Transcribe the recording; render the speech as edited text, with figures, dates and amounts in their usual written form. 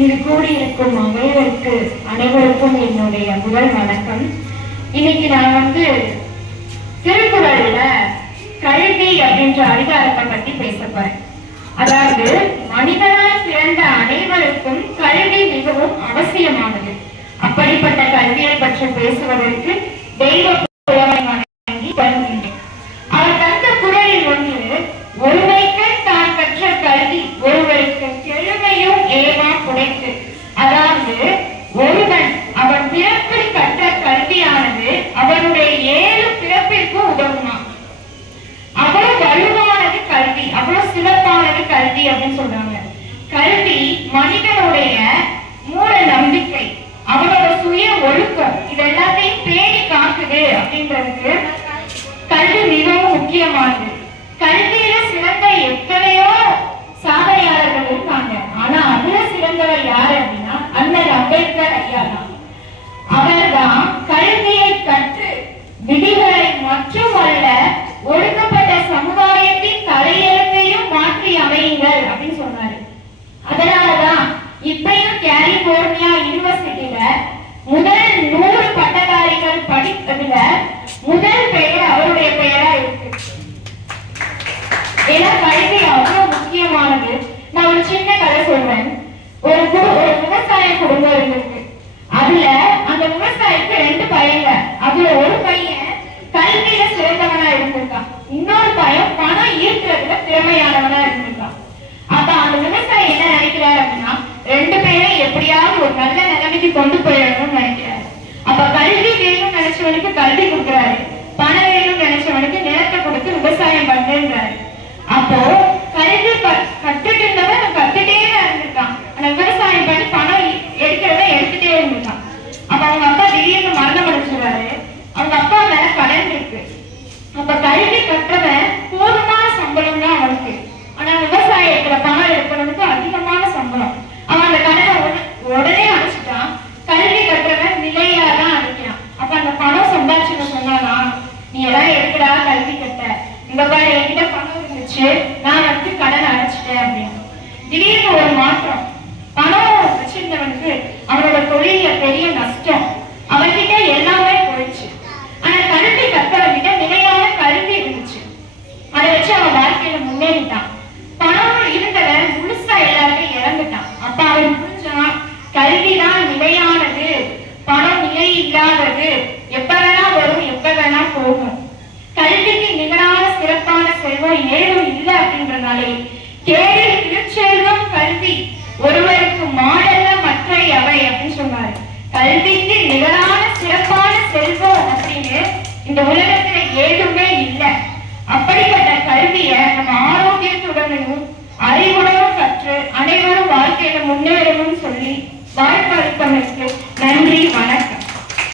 இங்கு கூடியிருக்கும் அனைவருக்கும் என்னுடைய முதல் வணக்கம். இன்னைக்கு நான் திருக்குறள்ல கல்வி அப்படின்ற அதிகாரத்தை பத்தி பேச போறேன். அதாவது மனிதனாய் பிறந்த அனைவருக்கும் கல்வி மிகவும் அவசியமானது. அப்படிப்பட்ட கல்வியை பற்றி பேசுவதற்கு தெய்வ புலமை வணங்கி வருகின்றேன். அவர் தந்த குறளில் ஒருமைக்கு தான் கற்ற கல்வி ஒருவருக்கு செழுமையும் ஏவா குடைத்து. அதாவது ஒருவன் அவன் பிறப்பில் கற்ற கல்வியானது அவனுடைய 7 பிறப்பிற்கு உதவுமா. அவ்வளவு வலுவானது கல்வி, அவ்வளவு சிறப்பானது கல்வி அப்படின்னு சொல்றாங்க. கல்வி மனிதனுடைய மூட நம்பிக்கை, அவனோட சுய ஒழுக்கம், இது எல்லாத்தையும் பேணி காக்குது அப்படின்றதுக்கு கல்வி மிகவும் முக்கியமானது. கல்வியில சிறந்த எத்தனையோ சாதனையாளர்கள் இருக்காங்க. ஆனா அதுல சிறந்தவர் யாரு அப்படின்னா அண்ணல் அம்பேத்கர் ஐயா தான். அவர்தான் கல்வியை கற்று விதிகளை மட்டுமல்ல ஒடுக்கப்பட்ட சமுதாயத்தின் தலையெழுத்தையும் மாற்றி அமையுங்கள் அப்படின்னு சொன்னாரு. அதனாலதான் இப்பயும் கலிபோர்னியா யூனிவர்சிட்டியில முதல் 100 பட்டதாரிகள் படித்ததுல முதல் பெயர் அவருடைய பெயரா இருக்கு. ஏன்னா கல்வி அவ்வளவு முக்கியமானது. நான் ஒரு சின்ன கதை சொல்றேன். ஒரு விவசாய குடும்பம் இருந்திருக்கு. அதுல அந்த விவசாயிக்கு 2 பையங்க. அதுல ஒரு பையன் கல்வியில சிறந்தவனா இருந்திருக்கான், இன்னொரு பையன் பணம் ஈர்க்கிறதுல திறமையானவனா இருந்திருக்கான். அப்ப அந்த விவசாயி என்ன நினைக்கிறாரு அப்படின்னா 2 பேரும் எப்படியாவது ஒரு நல்ல நிலைமைக்கு கொண்டு போயிடணும்னு நினைக்கிறாரு. அப்ப கல்வி வேணும்னு நினைச்சவனுக்கு கல்வி கொடுக்குறாரு, பணம் வேணும்னு நினைச்சவனுக்கு நிலத்தை கொடுத்து விவசாயம் பண்ணுன்றாரு. அப்போ கல்வி கத்துட்டு இருந்தவன் கத்துட்டே இருந்திருக்கான். ஆனா விவசாயம் பண்ணி பணம் எடுக்கிறத எடுத்துட்டே இருந்திருக்கான். அப்ப அவங்க அப்பா திடீர்னு மரணம் அடைஞ்சிருவாரு. அவங்க அப்பா மேல கடன் இருக்கு. அப்ப கல்வி கற்றவன் போதுமான சம்பளம் தான் அவனுக்கு. ஆனா விவசாயத்துல பணம் எடுக்கிறதுக்கு அதிகமான சம்பளம். அவன் அந்த கடனை உடனே அடைச்சிட்டான். கல்வி கற்றவன் நிலையாதான் அடைக்கிறான். அப்ப அந்த பணம் சம்பாதிச்சு சொன்னானா, நீ எல்லாம் எடுக்கடா கல்வி கட்ட, இந்த பாரு என்கிட்ட பணம் இருந்துச்சு, நான் கடனை அடைச்சிட்டேன் அப்படின்னு. திடீர்னு ஒரு மாற்றம். பணம் வச்சிருந்தவனுக்கு அவனோட தொழில பெரிய நஷ்டம். அவன்கிட்ட எல்லாமே போயிடுச்சு. ஆனா கல்வி கற்றவன்கிட்ட நிலையான கல்வி இருந்துச்சு. அதை வச்சு அவன் வாழ்க்கையில முன்னேறிட்டான். பணம் இருந்தவன் முழுசா எல்லாருமே இறந்துட்டான். அப்ப அவன் புரிஞ்சான், கல்விதான் நிலையானது, பணம் நிலை இல்லாதது, எப்ப வேணா வரும், எப்ப வேணா போகும். கல்விக்கு நிகரான சிறப்பான செல்வம் ஏதும் இல்லை அப்படின்றனாலே கேடில் திருச்செல்வம் கல்வி ஒருவருக்கு மாடல்ல மற்ற அவை அப்படின்னு சொன்னாரு. கல்விக்கு நிகரான சிறப்பான செல்வம் அப்படின்னு இந்த உலகத்துல ஏதும்